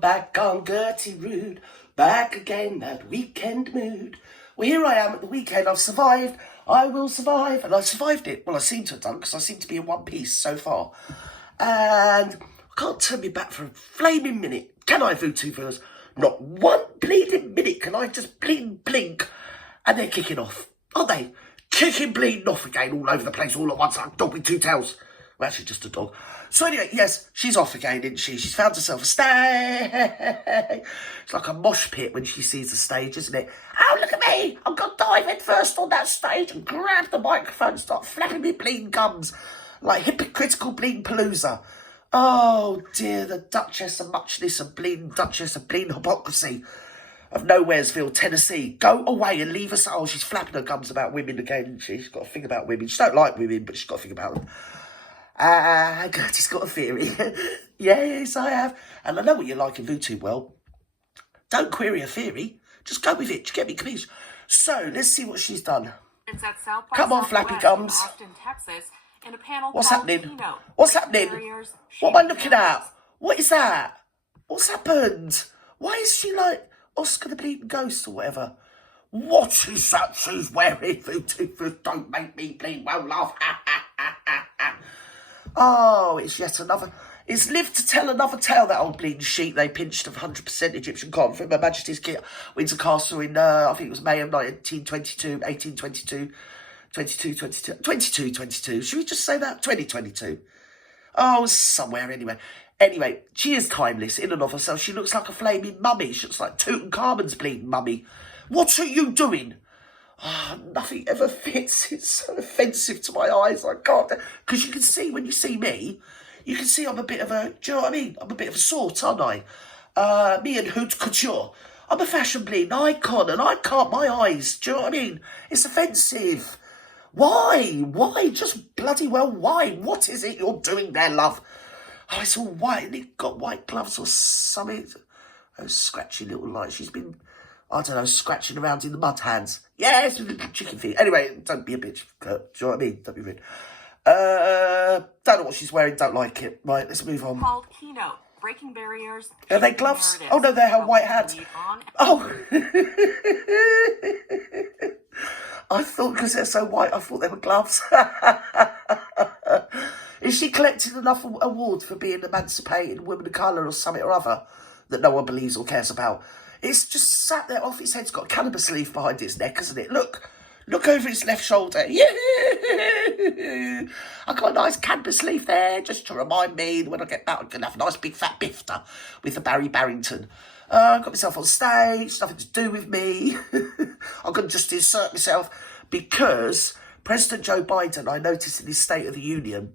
back on Gertie Rude. Back again, that weekend mood. Well, here I am at the weekend. I've survived. I will survive. And I survived it. Well, I seem to have done, because I seem to be in one piece so far. And I can't turn me back for a flaming minute. Can I, Voodoo viewers? Not one bleeding minute can I just blink. And they're kicking off, aren't they? Kicking, bleeding off again all over the place all at once, like a dog with two tails. Well, actually, just a dog. So anyway, yes, she's off again, isn't she? She's found herself a stage. It's like a mosh pit when she sees the stage, isn't it? Oh, look at me! I'm going to dive head first on that stage and grab the microphone and start flapping me bleeding gums like hypocritical bleeding palooza. Oh, dear, the Duchess of Muchness and bleeding Duchess of bleeding hypocrisy of Nowheresville, Tennessee. Go away and leave us. Oh, she's flapping her gums about women again, isn't she? She's got a thing about women. She don't like women, but she's got a thing about them. Gertie's got a theory. Yes, I have. And I know what you like in Voodoo well. Don't query a theory. Just go with it. You get me, please. So, let's see what she's done. It's at South by Come on, flappy gums. Austin, Texas, in a panel What's called happening? Keynote. What's happening? What am I looking at? What is that? What's happened? Why is she like Oscar the Bleeding Ghost or whatever? What is that she's wearing? Voodoo, don't make me bleed. Well, laugh. Oh, it's yet another. It's lived to tell another tale, that old bleeding sheet they pinched of 100% Egyptian cotton from Her Majesty's Windsor Castle in, I think it was May of 1822. Should we just say that? 2022. Oh, somewhere anyway. Anyway, she is timeless in and of herself. She looks like a flaming mummy. She looks like Tutankhamun's bleeding mummy. What are you doing? Oh, nothing ever fits. It's so offensive to my eyes. I can't. Because you can see, when you see me, you can see I'm a bit of a, do you know what I mean? I'm a bit of a sort, aren't I? Me and Haute Couture. I'm a fashion bleeding icon, and I can't, my eyes, do you know what I mean? It's offensive. Why? Why? Just bloody well, why? What is it you're doing there, love? Oh, it's all white, and it got white gloves or something. Those scratchy little lights. She's been, I don't know, scratching around in the mud hands. Yes, with the chicken feet. Anyway, don't be a bitch, Kurt. Do you know what I mean? Don't be rude. Don't know what she's wearing. Don't like it. Right, let's move on. Called Keynote. Breaking barriers. Are they gloves? Oh, no, they're her white hands. Oh. I thought, because they're so white, I thought they were gloves. Is she collecting enough awards for being an emancipated woman of colour or something or other that no one believes or cares about? It's just sat there off its head. It's got a cannabis leaf behind its neck, hasn't it? Look over its left shoulder. Yeah, I got a nice cannabis leaf there, just to remind me that when I get back, I'm going to have a nice big fat bifter with the Barry Barrington. I got myself on stage, nothing to do with me. I'm going to just insert myself because President Joe Biden, I noticed in his State of the Union,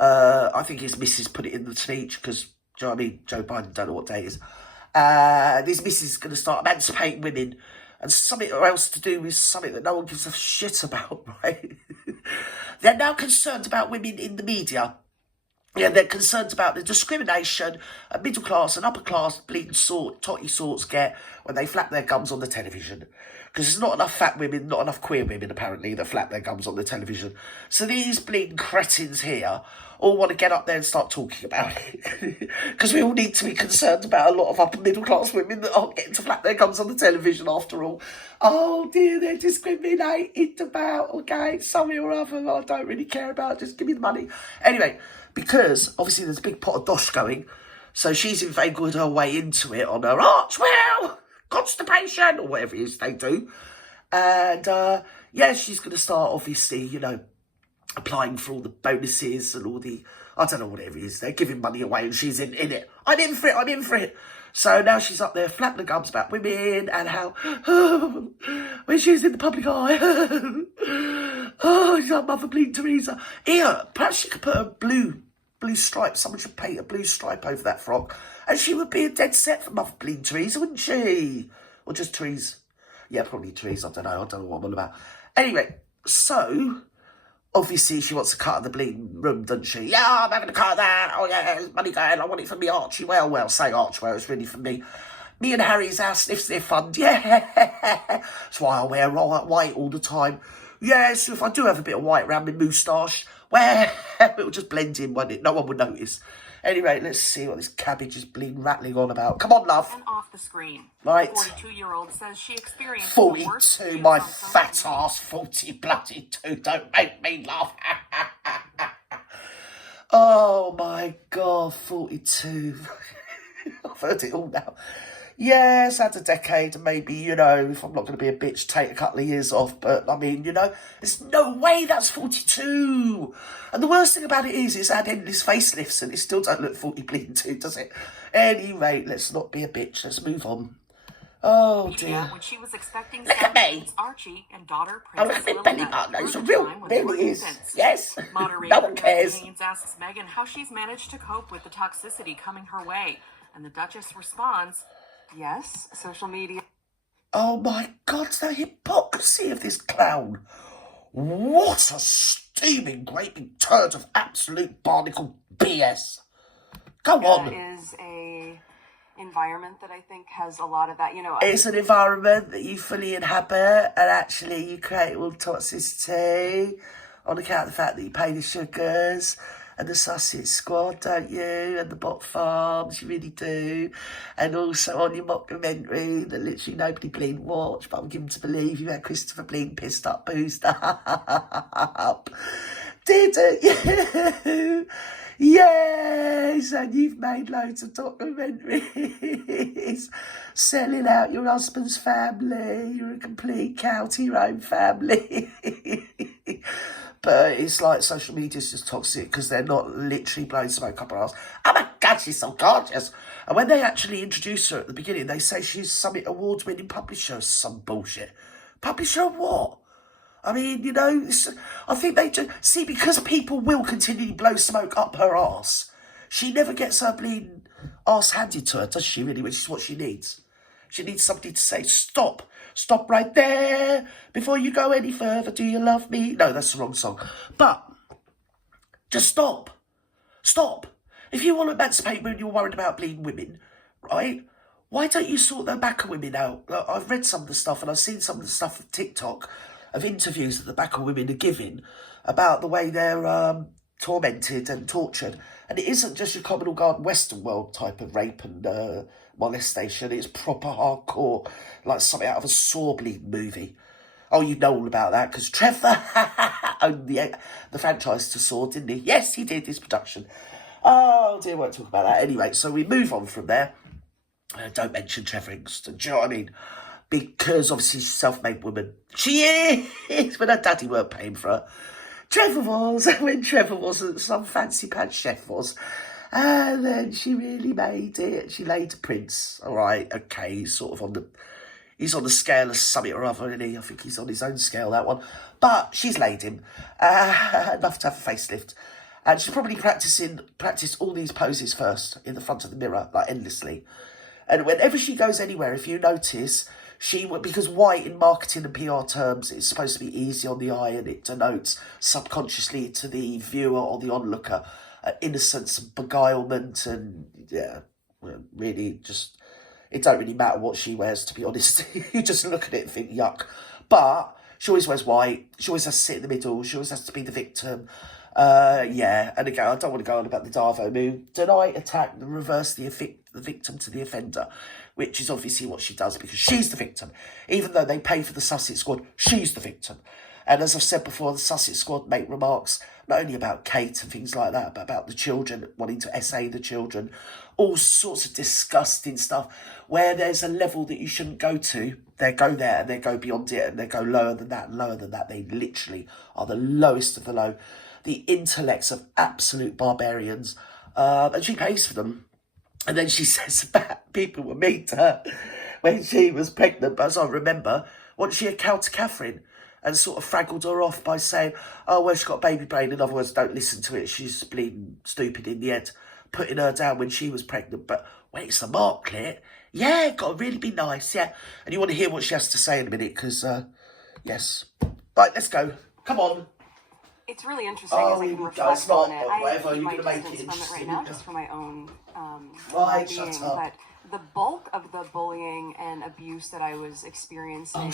I think his missus put it in the speech because, do you know what I mean? Joe Biden, don't know what day it is. His missus is going to start emancipating women, and something else to do with something that no one gives a shit about, right? They're now concerned about women in the media. Yeah, they're concerned about the discrimination a middle class and upper class bleeding totty sorts get when they flap their gums on the television. Because there's not enough fat women, not enough queer women, apparently, that flap their gums on the television. So these bleeding cretins here all want to get up there and start talking about it. Because we all need to be concerned about a lot of upper middle class women that aren't getting to flap their gums on the television after all. Oh dear, they're discriminated about, okay, something or other I don't really care about, just give me the money. Anyway, because obviously there's a big pot of dosh going, so she's inveigled her way into it on her archwell, constipation, or whatever it is they do. And yeah, she's going to start, obviously, you know, applying for all the bonuses and all the, I don't know, whatever it is. They're giving money away and she's in it. I'm in for it. So now she's up there flapping her gums about women and how, when she's in the public eye, she's like Mother Bleeding Teresa. Here, perhaps she could put a blue stripe. Someone should paint a blue stripe over that frock. And she would be a dead set for Mother Bleeding Teresa, wouldn't she? Or just Teresa. Yeah, probably Teresa. I don't know what I'm on about. Anyway, so obviously she wants a cut of the bleeding room, doesn't she? Yeah, I'm having a cut of that. Oh yeah, there's money going. I want it for me Archie. Well, say Archwell. It's really for me. Me and Harry's our sniff fund. Yeah. That's why I wear white all the time. Yeah, so if I do have a bit of white around my moustache, well, it'll just blend in, won't it? No one would notice. Anyway, let's see what this cabbage is bleeding rattling on about. Come on, love. And off the screen. Right. The 42-year-old says she experienced 42, my fat ass, 40 bloody 2. Don't make me laugh. Oh my God, 42. I've heard it all now. Yes, had a decade, and maybe, you know, if I'm not going to be a bitch, take a couple of years off. But, I mean, you know, there's no way that's 42. And the worst thing about it is, it's had endless facelifts, and it still don't look 40 bleeding 2, does it? Anyway, let's not be a bitch. Let's move on. Oh, dear. When she was expecting Look at me. Archie and daughter Oh, Princess look at belly button. It's a real, really is. Yes. No one cares. Haynes asks Meghan how she's managed to cope with the toxicity coming her way. And the Duchess responds, yes, social media. Oh my God, the hypocrisy of this clown. What a steaming, great big turd of absolute barnacle BS. Go on. Is a environment that I think has a lot of that, you know. It's an environment that you fully inhabit, and actually you create all toxicity on account of the fact that you pay the sugars and the sausage squad, don't you? And the bot farms, you really do. And also on your mockumentary that literally nobody bleed watched, but I'm given to believe you had Christopher bleed pissed up, boozed up. Didn't you? Yes, and you've made loads of documentaries selling out your husband's family. You're a complete cow to your own family. But it's like social media is just toxic because they're not literally blowing smoke up her ass. Oh my God, she's so gorgeous. And when they actually introduce her at the beginning, they say she's Summit Award-winning publisher. Some bullshit. Publisher of what? I mean, you know, I think they do. See, because people will continually blow smoke up her arse, she never gets her bleeding arse handed to her, does she, really, which is what she needs. She needs somebody to say, stop. Stop right there. Before you go any further, do you love me? No, that's the wrong song. But just stop. Stop. If you want to emancipate women, you're worried about bleeding women, right? Why don't you sort the back of women out? I've read some of the stuff and I've seen some of the stuff on TikTok of interviews that the back of women are giving about the way they're tormented and tortured. And it isn't just your common garden Western world type of rape and molestation. It's proper hardcore, like something out of a saw bleeding movie. Oh, you know all about that because Trevor owned the franchise to Saw, didn't he? Yes, he did, his production. Oh dear, I won't talk about that. Anyway, so we move on from there. Don't mention Trevor Engston, do you know what I mean? Because obviously she's a self-made woman. She is, when her daddy weren't paying for her. Trevor was, when Trevor wasn't, some fancy pants chef was. And then she really made it. She laid a prince. All right, okay, he's sort of on the scale of something or other, isn't he? I think he's on his own scale, that one. But she's laid him. Enough to have a facelift. And she's probably practiced all these poses first in the front of the mirror, like endlessly. And whenever she goes anywhere, if you notice, because white in marketing and PR terms is supposed to be easy on the eye and it denotes subconsciously to the viewer or the onlooker innocence and beguilement and, yeah, really just, it don't really matter what she wears, to be honest. You just look at it and think, yuck. But she always wears white. She always has to sit in the middle. She always has to be the victim. Yeah, and again, I don't want to go on about the Darvo move. Deny, attack, and reverse the victim to the offender, which is obviously what she does because she's the victim. Even though they pay for the Sussex squad, she's the victim. And as I've said before, the Sussex squad make remarks not only about Kate and things like that, but about the children, wanting to essay the children, all sorts of disgusting stuff where there's a level that you shouldn't go to. They go there and they go beyond it and they go lower than that and lower than that. They literally are the lowest of the low. The intellects of absolute barbarians. And she pays for them. And then she says about people were mean to her when she was pregnant. But as I remember, once she had counter Catherine and sort of fraggled her off by saying, oh, well, she's got a baby brain. In other words, don't listen to it. She's bleeding stupid in the head. Putting her down when she was pregnant. But wait, it's the mark, Claire. Yeah, got to really be nice, yeah. And you want to hear what she has to say in a minute because, yes. Right, let's go. Come on. It's really interesting as I can reflect on it. Whatever, I keep you're my going to make distance it from it right now, just for my own right, well-being. shut up. But the bulk of the bullying and abuse that I was experiencing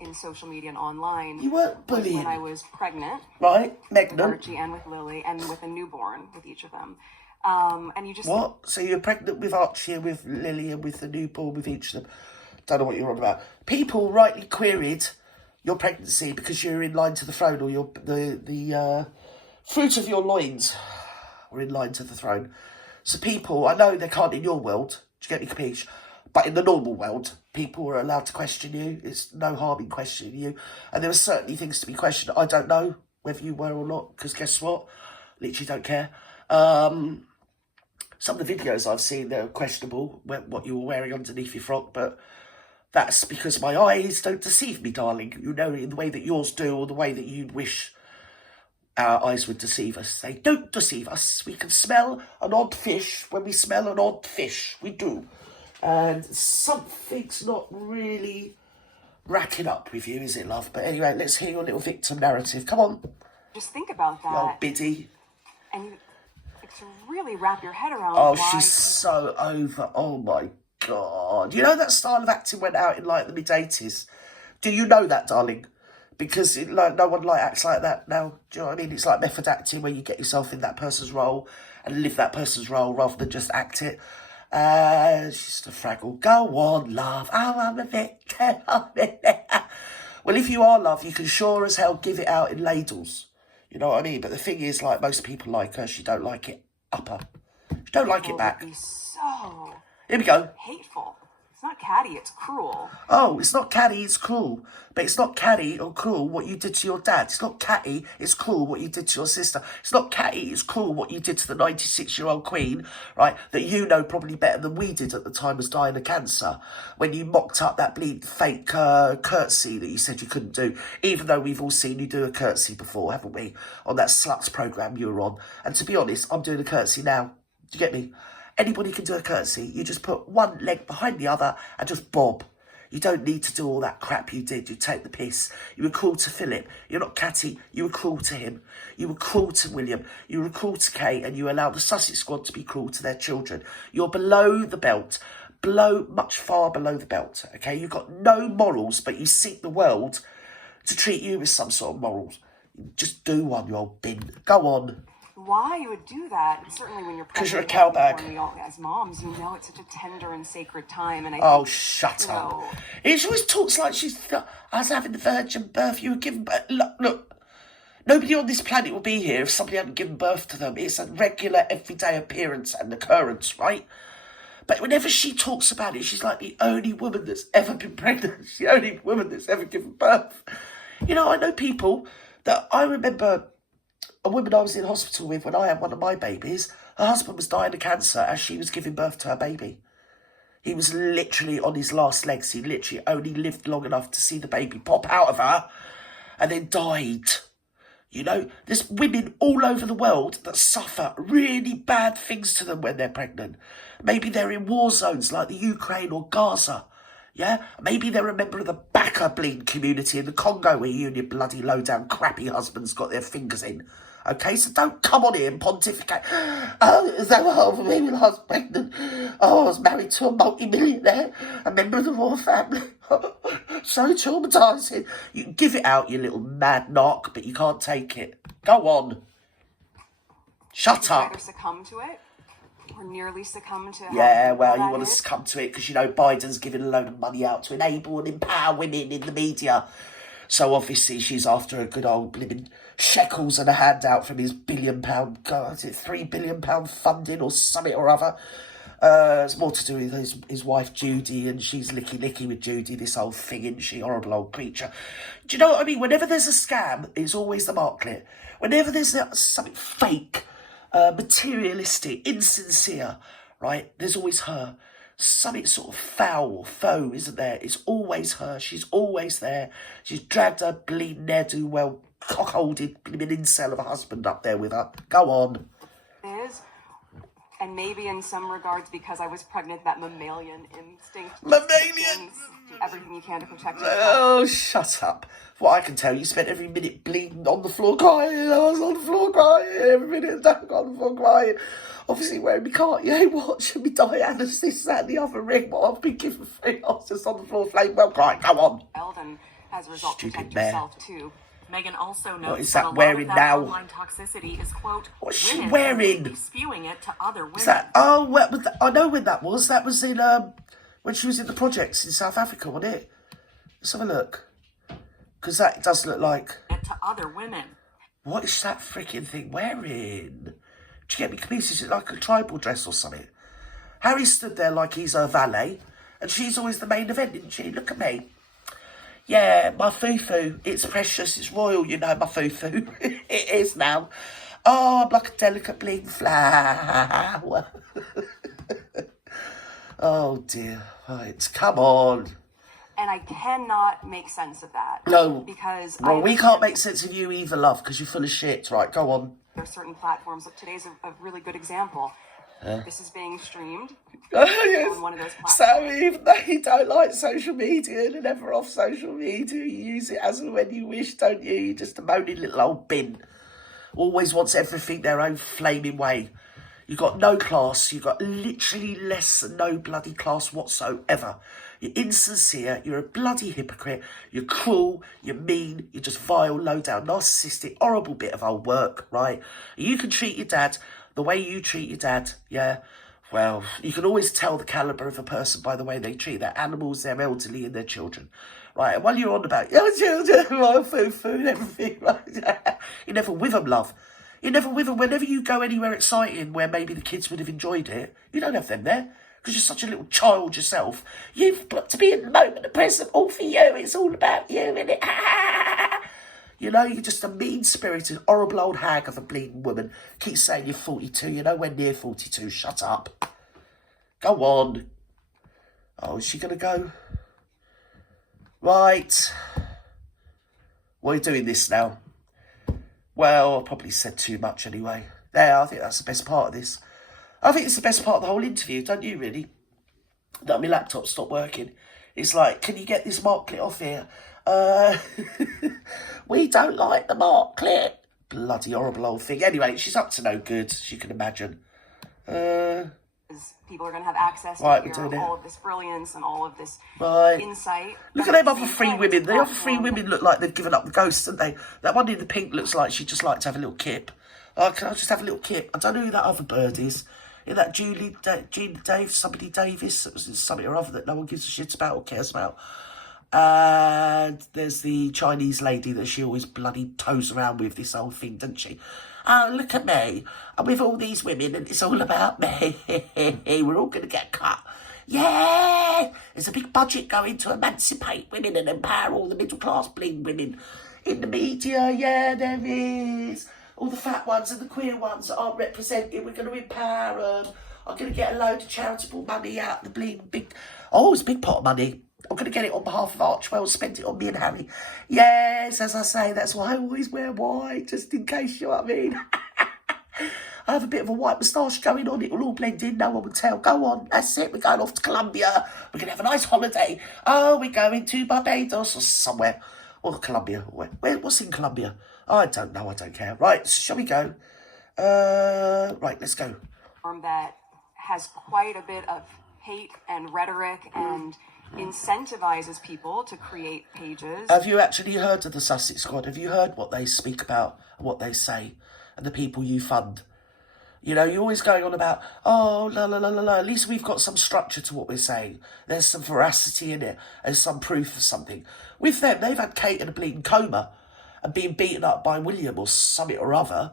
in social media and online, you weren't bullying when I was pregnant, right, with Meghan, Archie and with Lily, and with a newborn with each of them. And you just... What? So you're pregnant with Archie and with Lily and with the newborn with each of them? Don't know what you're on about. People rightly queried your pregnancy because you're in line to the throne, or the fruit of your loins were in line to the throne. So people, I know they can't in your world, do you get me, capiche? But in the normal world, people are allowed to question you. It's no harm in questioning you. And there were certainly things to be questioned. I don't know whether you were or not, because guess what? Literally don't care. Some of the videos I've seen, they're questionable, what you were wearing underneath your frock, but that's because my eyes don't deceive me, darling. You know, in the way that yours do, or the way that you'd wish our eyes would deceive us. They don't deceive us. We can smell an odd fish when we smell an odd fish. We do. And something's not really racking up with you, is it, love? But anyway, let's hear your little victim narrative. Come on. Just think about that. Oh, biddy. And you, like, to really wrap your head around Oh, why she's so over. Oh, my God. You know that style of acting went out in, like, the mid-80s? Do you know that, darling? Because no one acts like that now. Do you know what I mean? It's like method acting, where you get yourself in that person's role and live that person's role rather than just act it. She's just a fraggle. Go on, love. Oh, I'm a victim. Well, if you are, love, you can sure as hell give it out in ladles. You know what I mean? But the thing is, like, most people like her, she don't like it upper. She don't like it back. be so Here we go. hateful. It's not catty, it's cruel. Oh, it's not catty, it's cruel. But it's not catty or cruel what you did to your dad. It's not catty, it's cruel what you did to your sister. It's not catty, it's cruel what you did to the 96-year-old queen, right, that you know probably better than we did at the time was dying of cancer, when you mocked up that fake curtsy that you said you couldn't do, even though we've all seen you do a curtsy before, haven't we, on that sluts programme you were on. And to be honest, I'm doing a curtsy now. Do you get me? Anybody can do a curtsy. You just put one leg behind the other and just bob. You don't need to do all that crap you did. You take the piss. You were cruel to Philip. You're not catty. You were cruel to him. You were cruel to William. You were cruel to Kate, and you allowed the Sussex squad to be cruel to their children. You're below the belt. Much far below the belt, okay? You've got no morals, but you seek the world to treat you with some sort of morals. Just do one, you old bin. Go on. Why you would do that? Certainly when you're pregnant. Because you're a cowbag. We all, as moms, you know it's such a tender and sacred time. And Oh, shut up. She always talks like I was having the virgin birth. You were given birth. Look. Nobody on this planet will be here if somebody hadn't given birth to them. It's a regular, everyday appearance and occurrence, right? But whenever she talks about it, she's like the only woman that's ever been pregnant. She's the only woman that's ever given birth. You know, I know people that I remember. A woman I was in hospital with when I had one of my babies, her husband was dying of cancer as she was giving birth to her baby. He was literally on his last legs. He literally only lived long enough to see the baby pop out of her and then died. You know, there's women all over the world that suffer really bad things to them when they're pregnant. Maybe they're in war zones like the Ukraine or Gaza. Yeah? Maybe they're a member of the Baka bleed community in the Congo where you and your bloody low-down crappy husbands got their fingers in. Okay, so don't come on here and pontificate. Oh, it was that hard for me when I was pregnant. Oh, I was married to a multi-millionaire, a member of the royal family. So traumatising. You can give it out, you little mad knock, but you can't take it. Go on. Shut up. Either succumb to it, or nearly succumb to. Yeah, well, you want to succumb to it because, you know, Biden's giving a load of money out to enable and empower women in the media. So obviously she's after a good old blimmin' shekels and a handout from his £1 billion, God, is it £3 billion funding or something or other? It's more to do with his wife Judy, and she's licky with Judy, this old thing, isn't she? Horrible old creature. Do you know what I mean? Whenever there's a scam, it's always the marklet. Whenever there's something fake, materialistic, insincere, right, there's always her. Something sort of foul or faux, isn't there? It's always her. She's always there. She's dragged her bleeding ne'er-do-well, cock-holded, bleeding incel of a husband up there with her. Go on. And maybe in some regards, because I was pregnant, that mammalian instinct. Mammalian! Do everything you can to protect yourself. Oh, shut up. What I can tell you, spent every minute bleeding on the floor crying. I was on the floor crying. Every minute I was on the floor crying. Obviously wearing my Cartier watch and my Diana's this, that and the other ring. What I've been given free. I was just on the floor flame well crying. Go on. And as a result, Stupid protect mare. yourself too. Meghan also What notes is that that a lot wearing of that now? online toxicity is, quote, What's she women wearing? completely spewing it to other women. Is that, oh, what was that? I know when that was. That was in, when she was in the projects in South Africa, wasn't it? Let's have a look. Because that does look like... It to other women. What is that freaking thing wearing? Do you get me confused? Is it like a tribal dress or something? Harry stood there like he's her valet, and she's always the main event, isn't she? Look at me. Yeah, my foo-foo. It's precious. It's royal, you know, my foo-foo. It is now. Oh, I'm like a delicate bling flower. Oh, dear. Right, come on. And I cannot make sense of that. No. Because well, we can't make sense of you either, love, because you're full of shit. Right, go on. There are certain platforms. Today's a really good example. This is being streamed on one of those platforms. So even though you don't like social media and are never off social media, you use it as and when you wish, don't you? You're just a moaning little old bin. Always wants everything their own flaming way. You've got no class. You've got literally less than no bloody class whatsoever. You're insincere. You're a bloody hypocrite. You're cruel. You're mean. You're just vile, low-down, narcissistic, horrible bit of old work, right? You can treat your dad the way you treat your dad, yeah? Well, you can always tell the calibre of a person by the way they treat their animals, their elderly and their children. Right, and while you're on about your children, right, food, everything, right? You're never with them, love. You're never with them. Whenever you go anywhere exciting where maybe the kids would have enjoyed it, you don't have them there because you're such a little child yourself. You've got to be in the moment, the present, all for you. It's all about you, innit? You know, you're just a mean-spirited, horrible old hag of a bleeding woman. Keep saying you're 42. You're nowhere near 42. Shut up. Go on. Oh, is she going to go? Right. Why are you doing this now? Well, I probably said too much anyway. There, I think that's the best part of this. I think it's the best part of the whole interview, don't you, really? No, my laptop stopped working. It's like, can you get this mark clip off here? We don't like the mark clip. Bloody horrible old thing. Anyway, she's up to no good, as you can imagine. People are going to have access to all of this brilliance and all of this insight. Look at them other three women. The other three women look like they've given up the ghost, don't they? That one in the pink looks like she'd just like to have a little kip. Oh, can I just have a little kip? I don't know who that other bird is. Is that Jean Davis, somebody Davis? That was in something or other that no one gives a shit about or cares about. And there's the Chinese lady that she always bloody toes around with this whole thing, doesn't she? Oh, look at me. I'm with all these women and it's all about me. We're all going to get cut. Yeah! There's a big budget going to emancipate women and empower all the middle-class bling women in the media. Yeah, there is. All the fat ones and the queer ones that aren't represented, we're going to empower them. I'm going to get a load of charitable money out of the bling big... Oh, it's a big pot of money. I'm going to get it on behalf of Archwell, spend it on me and Harry. Yes, as I say, that's why I always wear white, just in case, you know what I mean? I have a bit of a white moustache going on, it will all blend in, no one will tell. Go on, that's it, we're going off to Colombia. We're going to have a nice holiday. Oh, we're going to Barbados or somewhere. Or Colombia. What's in Colombia? Oh, I don't know, I don't care. Right, shall we go? Right, let's go. That has quite a bit of hate and rhetoric and incentivizes people to create pages. Have you actually heard of the Sussex Squad? Have you heard what they speak about, what they say, and the people you fund? You know, you're always going on about, oh, la, la, la, la, la. At least we've got some structure to what we're saying. There's some veracity in it. There's some proof of something. With them, they've had Kate in a bleeding coma and being beaten up by William or something or other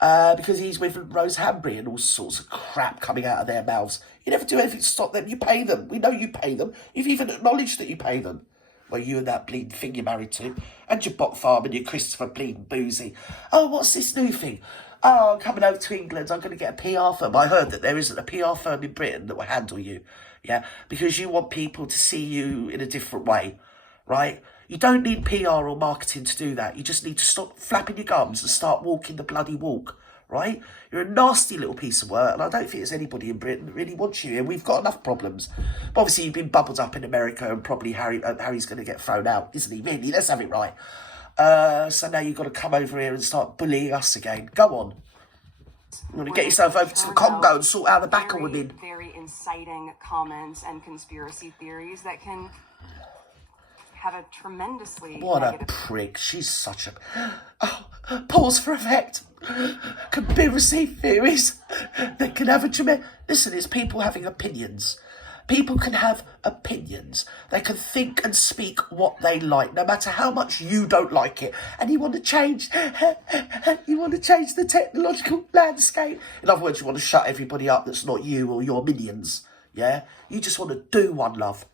because he's with Rose Hanbury and all sorts of crap coming out of their mouths. You never do anything to stop them. You pay them. We know you pay them. You've even acknowledged that you pay them. Well, you and that bleeding thing you're married to. And your bot farm and your Christopher bleeding boozy. Oh, what's this new thing? Oh, I'm coming over to England. I'm going to get a PR firm. I heard that there isn't a PR firm in Britain that will handle you. Yeah, because you want people to see you in a different way, right? You don't need PR or marketing to do that. You just need to stop flapping your gums and start walking the bloody walk, right? You're a nasty little piece of work, and I don't think there's anybody in Britain that really wants you here. We've got enough problems. But obviously, you've been bubbled up in America, and probably Harry's going to get thrown out, isn't he? Really, let's have it right. So now you've got to come over here and start bullying us again. Go on. You want to get yourself over to the Congo and sort out the back of women. Very inciting comments and conspiracy theories that can have a tremendously What a negative. prick. She's such a... Oh, pause for effect. Conspiracy theories that can have a tremendous... Listen, it's people having opinions. People can have opinions. They can think and speak what they like, no matter how much you don't like it. And you want to change... You want to change the technological landscape. In other words, you want to shut everybody up that's not you or your minions. Yeah? You just want to do one, love.